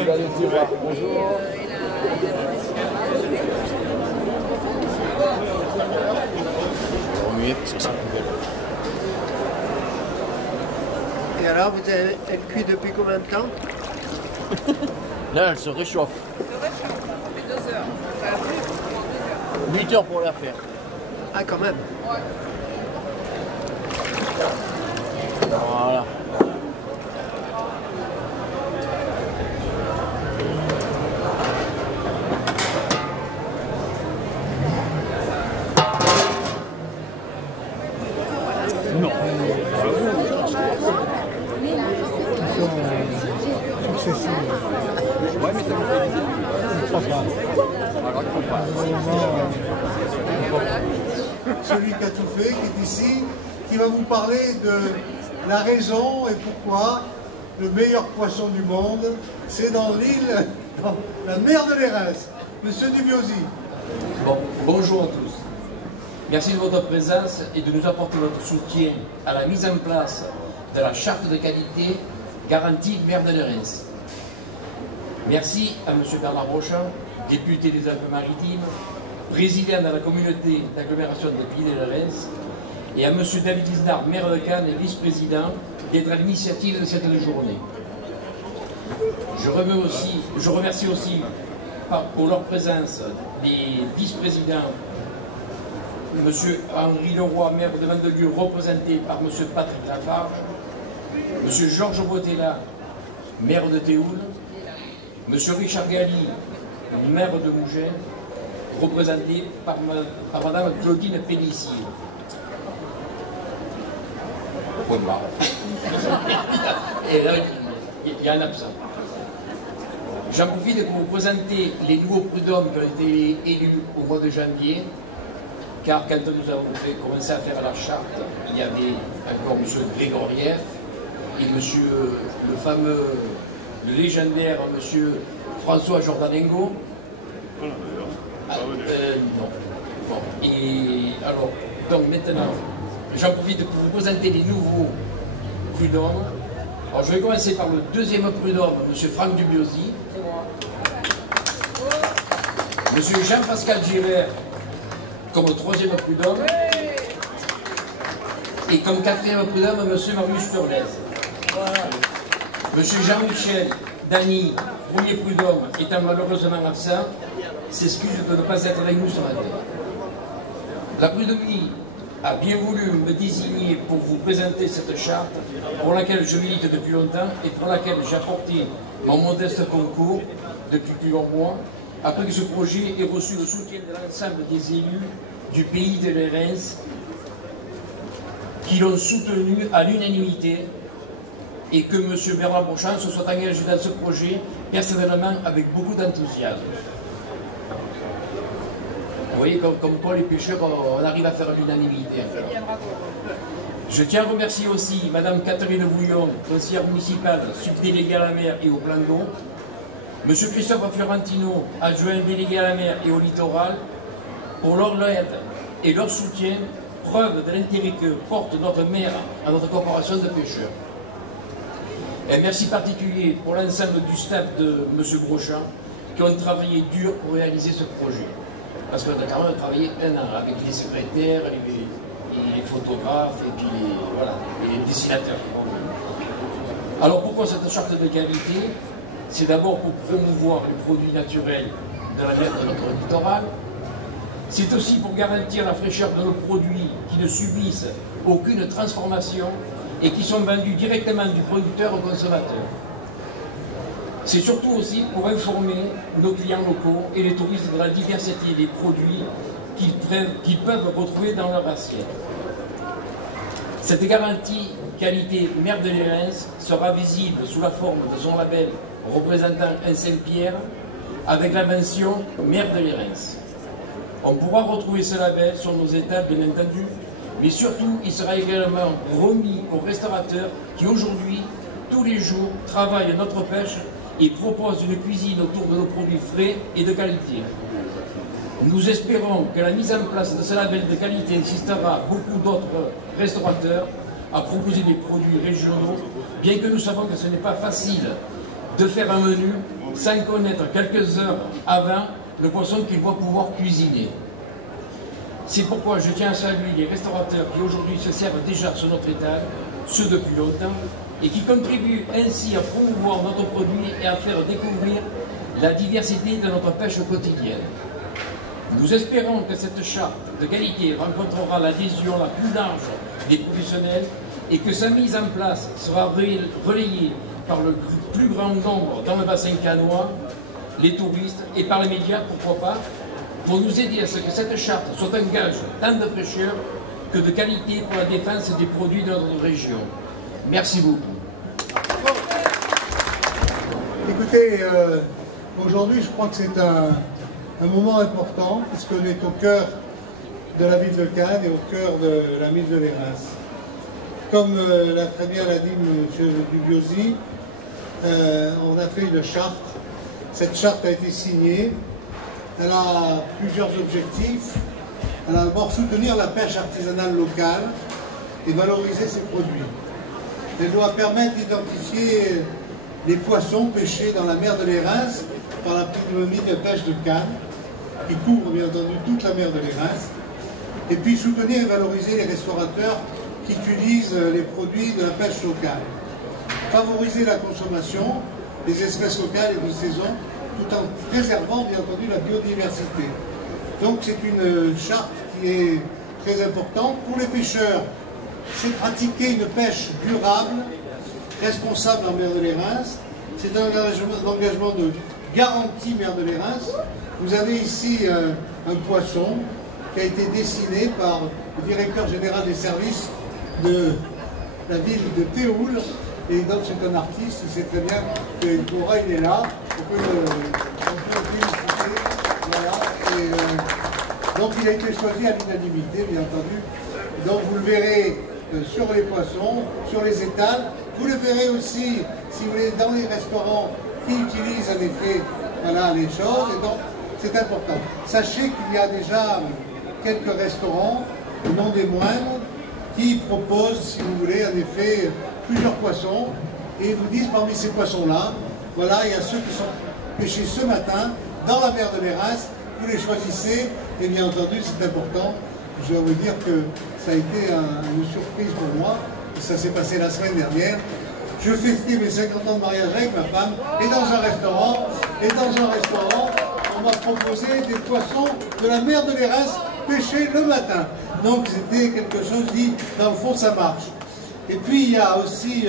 Il va aller dire bonjour. Et alors, vous avez elle cuit depuis combien de temps? Là, elle se réchauffe. Ça fait 2 heures. Enfin, plus, 8 heures pour la faire. Ah, quand même. ouais. Voilà. Non. Ouais, mais ça me fait celui qui a tout fait, qui est ici, qui va vous parler de la raison et pourquoi le meilleur poisson du monde, c'est dans l'île, dans la mer de l'Érins. Monsieur Dubiosi. Bon, bonjour à tous. Merci de votre présence et de nous apporter votre soutien à la mise en place de la charte de qualité garantie mer de l'Érins. Merci à M. Bernard Brochant, député des Alpes-Maritimes, président de la communauté d'agglomération de Pays de l'Érins, et à M. David Isnard, maire de Cannes et vice-président, d'être à l'initiative de cette journée. Je remercie aussi pour leur présence les vice-présidents, M. Henri Leroy, maire de Vandelieu, représenté par M. Patrick Lafarge, M. Georges Botella, maire de Théoul, M. Richard Galli, maire de Mougins, représenté par Mme Claudine Pélissier. Point barre. Et là, il y a un absent. J'en profite pour vous présenter les nouveaux prud'hommes qui ont été élus au mois de janvier, car quand nous avons commencé à faire la charte, il y avait encore M. Grégorieff et M. le fameux, le légendaire M. François Jordanengo. Non. Bon. Et alors, donc maintenant, j'en profite pour vous présenter les nouveaux prud'hommes. Alors je vais commencer par le deuxième prud'homme, M. Franck Dubiosi. M. Jean-Pascal Givert comme troisième prud'homme. Et comme quatrième prud'homme, M. Marius Turles. M. Jean-Michel Dany, premier prud'homme, étant malheureusement absent, s'excuse de ne pas être avec nous ce matin. La prud'homie a bien voulu me désigner pour vous présenter cette charte pour laquelle je milite depuis longtemps et pour laquelle j'ai apporté mon modeste concours depuis plusieurs mois, après que ce projet ait reçu le soutien de l'ensemble des élus du pays de l'Érins qui l'ont soutenu à l'unanimité et que M. Bernard Brochant se soit engagé dans ce projet personnellement avec beaucoup d'enthousiasme. Vous voyez, comme quoi les pêcheurs, on arrive à faire l'unanimité. Je tiens à remercier aussi Mme Catherine Vouillon, conseillère municipale, subdéléguée à la mer et au plan d'eau, M. Christophe Fiorentino, adjoint délégué à la mer et au littoral, pour leur aide et leur soutien, preuve de l'intérêt que porte notre mer à notre corporation de pêcheurs. Un merci particulier pour l'ensemble du staff de M. Brochant, qui ont travaillé dur pour réaliser ce projet. Parce qu'on a quand même travaillé un an avec les secrétaires, les photographes et puis les dessinateurs. Alors pourquoi cette charte de qualité? C'est d'abord pour promouvoir les produits naturels de la mer de notre littoral. C'est aussi pour garantir la fraîcheur de nos produits qui ne subissent aucune transformation et qui sont vendus directement du producteur au consommateur. C'est surtout aussi pour informer nos clients locaux et les touristes de la diversité des produits qu'ils peuvent retrouver dans leur assiette. Cette garantie qualité mer de l'Érins sera visible sous la forme de son label représentant un Saint-Pierre avec la mention mer de l'Érins. On pourra retrouver ce label sur nos étals, bien entendu, mais surtout, il sera également remis aux restaurateurs qui aujourd'hui, tous les jours, travaillent notre pêche et proposent une cuisine autour de nos produits frais et de qualité. Nous espérons que la mise en place de ce label de qualité incitera beaucoup d'autres restaurateurs à proposer des produits régionaux, bien que nous savons que ce n'est pas facile de faire un menu sans connaître quelques heures avant le poisson qu'il va pouvoir cuisiner. C'est pourquoi je tiens à saluer les restaurateurs qui aujourd'hui se servent déjà sur notre étal, ceux depuis longtemps, et qui contribuent ainsi à promouvoir notre produit et à faire découvrir la diversité de notre pêche quotidienne. Nous espérons que cette charte de qualité rencontrera l'adhésion la plus large des professionnels et que sa mise en place sera relayée par le plus grand nombre dans le bassin cannois, les touristes et par les médias, pourquoi pas, pour nous aider à ce que cette charte soit un gage tant de fraîcheur que de qualité pour la défense des produits de notre région. Merci beaucoup. Écoutez, aujourd'hui je crois que c'est un moment important puisqu'on est au cœur de la ville de Cannes et au cœur de la ville de Lérins. Comme l'a très bien dit M. Dubiosi, on a fait une charte. Cette charte a été signée. Elle a plusieurs objectifs. Elle a d'abord soutenir la pêche artisanale locale et valoriser ses produits. Elle doit permettre d'identifier les poissons pêchés dans la mer de Lérins par la Pictomie de pêche de Cannes, qui couvre bien entendu toute la mer de Lérins, et puis soutenir et valoriser les restaurateurs qui utilisent les produits de la pêche locale. Favoriser la consommation des espèces locales et de saison, tout en préservant bien entendu la biodiversité. Donc c'est une charte qui est très importante. Pour les pêcheurs, c'est pratiquer une pêche durable, responsable en mer de Lérins. C'est un engagement de garantie mer de Lérins. Vous avez ici un poisson qui a été dessiné par le directeur général des services de la ville de Théoul. Et donc c'est un artiste, il sait très bien que Cora il est là. On peut le féliciter. Voilà. Et, donc il a été choisi à l'unanimité, bien entendu. Donc vous le verrez sur les poissons, sur les étals. Vous le verrez aussi, si vous voulez, dans les restaurants qui utilisent en effet voilà, les choses. Et donc c'est important. Sachez qu'il y a déjà quelques restaurants, non des moindres, qui proposent, si vous voulez, en effet, plusieurs poissons. Et ils vous disent, parmi ces poissons-là, voilà, il y a ceux qui sont pêchés ce matin dans la mer de Lérins. Vous les choisissez. Et bien entendu, c'est important. Je dois vous dire que ça a été une surprise pour moi. Ça s'est passé la semaine dernière. Je fêtais mes 50 ans de mariage avec ma femme. Et dans un restaurant, on m'a proposé des poissons de la mer de Lérins pêchés le matin. Donc c'était quelque chose dit, dans le fond ça marche. Et puis il y a aussi,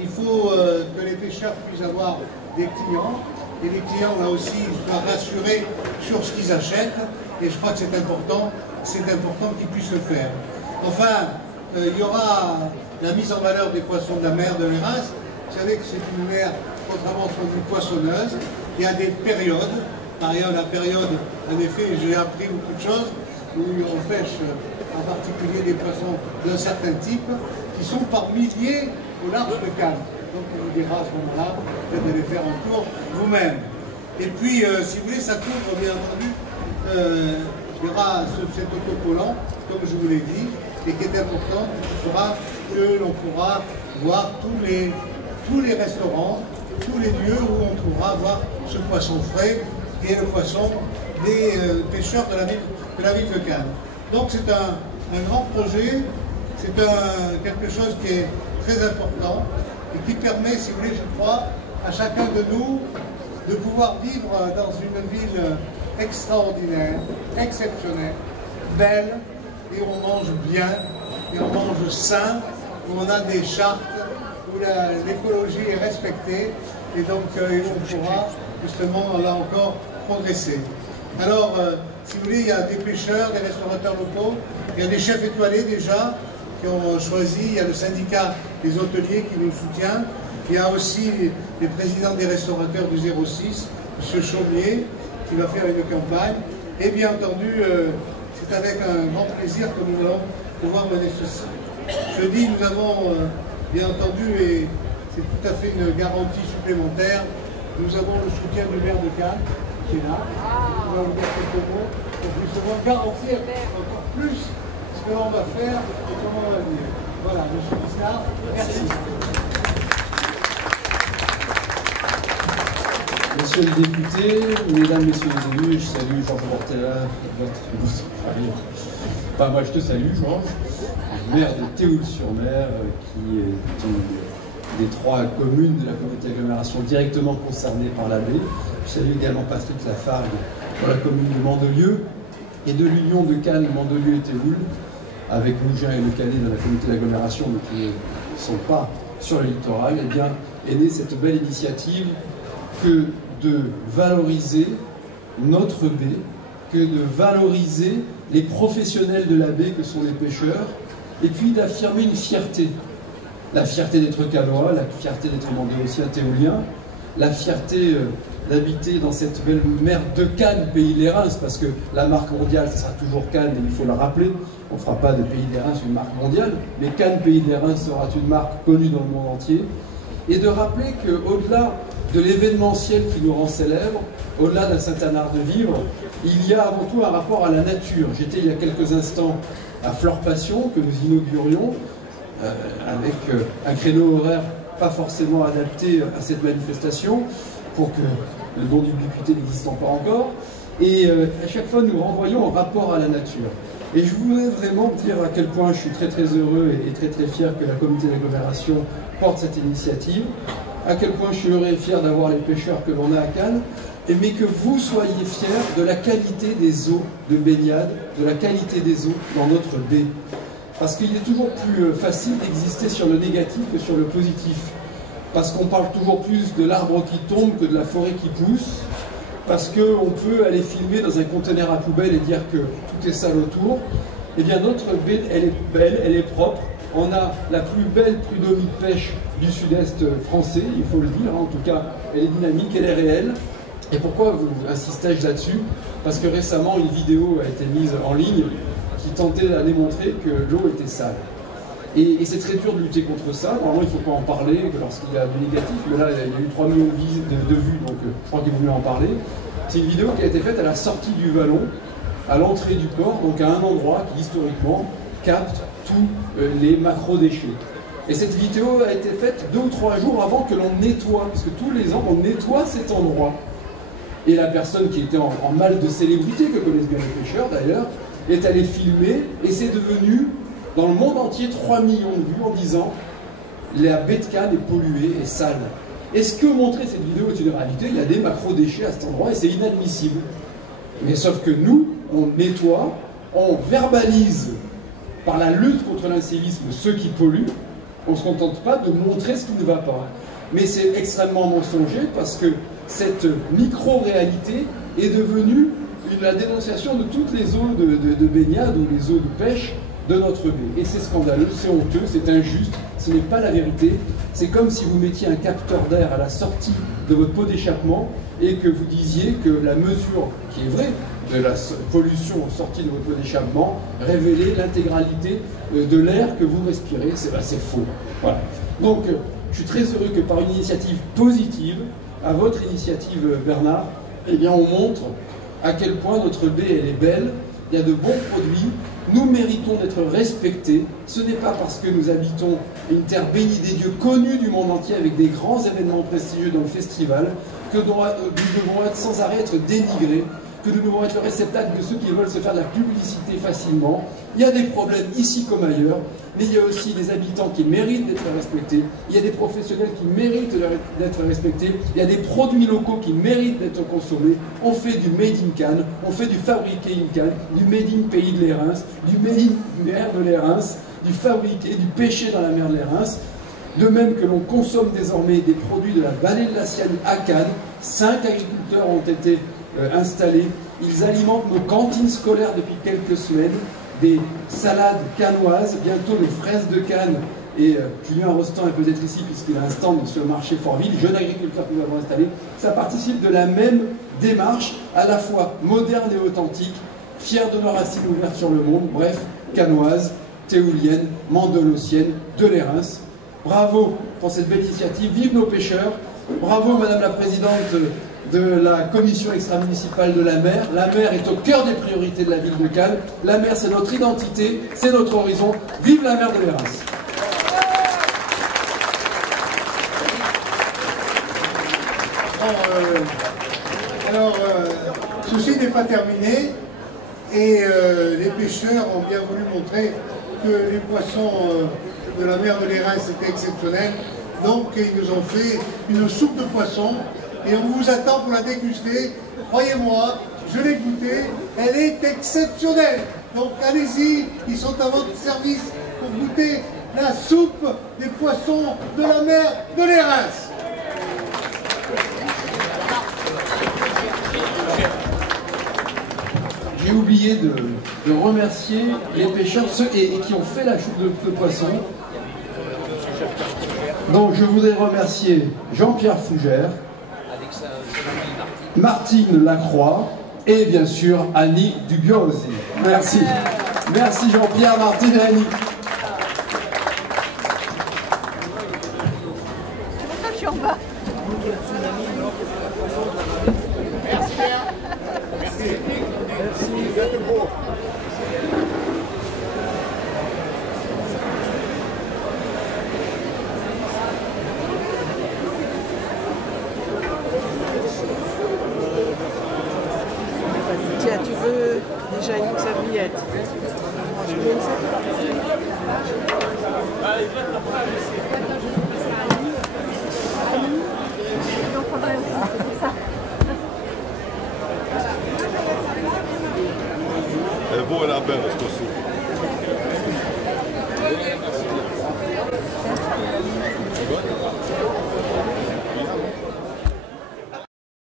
il faut que les pêcheurs puissent avoir des clients. Et les clients là aussi soient rassurés sur ce qu'ils achètent. Et je crois que c'est important qu'ils puissent le faire. Enfin, il y aura la mise en valeur des poissons de la mer de Lérins. Vous savez que c'est une mer, contrairement à ce qu'on dit, poissonneuse. Il y a des périodes. Par exemple, la période, en effet, j'ai appris beaucoup de choses, où on pêche en particulier des poissons d'un certain type, qui sont par milliers au large de Cannes. Donc on vous dira à ce moment-là, peut-être de les faire un tour vous-même. Et puis, si vous voulez, ça couvre, bien entendu, il y aura cet autocollant, comme je vous l'ai dit, et qui est important, qui fera que l'on pourra voir tous les restaurants, tous les lieux où on pourra voir ce poisson frais et le poisson des pêcheurs de la ville de Cannes. Donc c'est un grand projet, c'est quelque chose qui est très important et qui permet, si vous voulez, je crois, à chacun de nous de pouvoir vivre dans une ville extraordinaire, exceptionnelle, belle, et où on mange bien, et on mange sain, où on a des chartes, où l'écologie est respectée, et donc on pourra justement, là encore, progresser. Alors, si vous voulez, il y a des pêcheurs, des restaurateurs locaux, il y a des chefs étoilés déjà qui ont choisi, il y a le syndicat des hôteliers qui nous soutient, il y a aussi les présidents des restaurateurs du 06, M. Chaumier, qui va faire une campagne, et bien entendu, c'est avec un grand plaisir que nous allons pouvoir mener ceci. Je dis, nous avons, bien entendu, et c'est tout à fait une garantie supplémentaire, nous avons le soutien du maire de Cannes, qui est là, qui va vous dire quelques mots, pour justement garantir encore plus ce que l'on va faire et comment on va venir. Voilà, M. Bisnard, merci. Monsieur le député, mesdames, messieurs les élus, je salue Georges Bortella, enfin moi je te salue Georges, maire de Théoul-sur-Mer, qui est une des 3 communes de la communauté d'agglomération directement concernée par la baie. Je salue également Patrick Lafargue pour la commune de Mandelieu et de l'union de Cannes, Mandelieu et Théoul, avec Mougins et Le Canet dans la communauté d'agglomération, mais qui ne sont pas sur le littoral. Eh bien, est née cette belle initiative que de valoriser notre baie, que de valoriser les professionnels de la baie que sont les pêcheurs, et puis d'affirmer une fierté. La fierté d'être canois, la fierté d'être mandéocien théoulien, la fierté d'habiter dans cette belle mer de Cannes, pays de l'Érins, parce que la marque mondiale, ce sera toujours Cannes, et il faut le rappeler, on ne fera pas de pays de l'Érins une marque mondiale, mais Cannes, pays de l'Érins sera une marque connue dans le monde entier, et de rappeler qu'au-delà de l'événementiel qui nous rend célèbres, au-delà d'un certain art de vivre, il y a avant tout un rapport à la nature. J'étais il y a quelques instants à Fleur Passion, que nous inaugurions, avec un créneau horaire pas forcément adapté à cette manifestation, pour que le don d'ubiquité n'existant pas encore. Et à chaque fois, nous renvoyons en rapport à la nature. Et je voudrais vraiment dire à quel point je suis très très heureux et très très fier que la communauté d'agglomération porte cette initiative, à quel point je suis heureux et fier d'avoir les pêcheurs que l'on a à Cannes, mais que vous soyez fiers de la qualité des eaux de baignade, de la qualité des eaux dans notre baie. Parce qu'il est toujours plus facile d'exister sur le négatif que sur le positif. Parce qu'on parle toujours plus de l'arbre qui tombe que de la forêt qui pousse. Parce qu'on peut aller filmer dans un conteneur à poubelle et dire que tout est sale autour. Eh bien notre baie, elle est belle, elle est propre. On a la plus belle prud'homie de pêche du sud-est français, il faut le dire. En tout cas, elle est dynamique, elle est réelle. Et pourquoi insistais-je là-dessus? Parce que récemment, une vidéo a été mise en ligne qui tentait à démontrer que l'eau était sale. Et c'est très dur de lutter contre ça. Normalement, il ne faut pas en parler lorsqu'il y a du négatif. Mais là, il y a eu 3 millions de vues, donc je crois qu'il vaut mieux en parler. C'est une vidéo qui a été faite à la sortie du Vallon, à l'entrée du port, donc à un endroit qui, historiquement, capte tous les macro-déchets. Et cette vidéo a été faite 2 ou 3 jours avant que l'on nettoie, parce que tous les ans, on nettoie cet endroit. Et la personne qui était en mal de célébrité, que connaissent bien les pêcheurs d'ailleurs, est allée filmer, et c'est devenu, dans le monde entier, 3 millions de vues en disant « La baie de Cannes est polluée et sale ». Et ce que montrer cette vidéo est une réalité, il y a des macro-déchets à cet endroit et c'est inadmissible. Mais sauf que nous, on nettoie, on verbalise par la lutte contre l'incivisme ceux qui polluent, on ne se contente pas de montrer ce qui ne va pas. Mais c'est extrêmement mensonger parce que cette micro-réalité est devenue la dénonciation de toutes les eaux de baignade ou les eaux de pêche de notre baie. Et c'est scandaleux, c'est honteux, c'est injuste, ce n'est pas la vérité. C'est comme si vous mettiez un capteur d'air à la sortie de votre pot d'échappement et que vous disiez que la mesure, qui est vraie, de la pollution sortie de votre pot d'échappement révélait l'intégralité de l'air que vous respirez. C'est faux. Voilà. Donc, je suis très heureux que par une initiative positive, à votre initiative Bernard, eh bien on montre à quel point notre baie elle est belle, il y a de bons produits, nous méritons d'être respectés. Ce n'est pas parce que nous habitons une terre bénie des dieux, connue du monde entier avec des grands événements prestigieux dans le festival, que nous devons être sans arrêt être dénigrés, que nous devons être le réceptacle de ceux qui veulent se faire de la publicité facilement. Il y a des problèmes ici comme ailleurs, mais il y a aussi des habitants qui méritent d'être respectés, il y a des professionnels qui méritent d'être respectés, il y a des produits locaux qui méritent d'être consommés. On fait du made in Cannes, on fait du fabriqué in Cannes, du made in pays de l'Érins, du made in mer de l'Érins, du fabriqué, du pêché dans la mer de l'Érins. De même que l'on consomme désormais des produits de la vallée de la Sienne à Cannes. 5 agriculteurs ont été installés. Ils alimentent nos cantines scolaires depuis quelques semaines. Des salades cannoises, bientôt les fraises de Cannes. Et Julien Rostand est peut-être ici puisqu'il a un stand sur le marché Fortville, jeune agriculteur que nous avons installé. Ça participe de la même démarche, à la fois moderne et authentique, fière de nos racines ouvertes sur le monde. Bref, cannoise, théoulienne, mandolocienne, de l'Érins. Bravo pour cette belle initiative, vive nos pêcheurs, bravo Madame la Présidente de la Commission extra-municipale de la mer. La mer est au cœur des priorités de la ville de Cannes, la mer c'est notre identité, c'est notre horizon, vive la mer de l'Érins. ceci n'est pas terminé et les pêcheurs ont bien voulu montrer que les poissons de la mer de l'Érins étaient exceptionnels. Donc ils nous ont fait une soupe de poisson et on vous attend pour la déguster. Croyez-moi, je l'ai goûtée, elle est exceptionnelle. Donc allez-y, ils sont à votre service pour goûter la soupe des poissons de la mer de l'Érins. J'ai oublié de remercier les pêcheurs, ceux qui ont fait la soupe de poisson. Donc je voudrais remercier Jean-Pierre Fougère, Martine Lacroix et bien sûr Annie Dubiosi. Merci. Merci Jean-Pierre, Martine et Annie. Je suis en bas. Merci bien. Merci. Merci. Vous êtes beau. Tiens, tu veux déjà une serviette?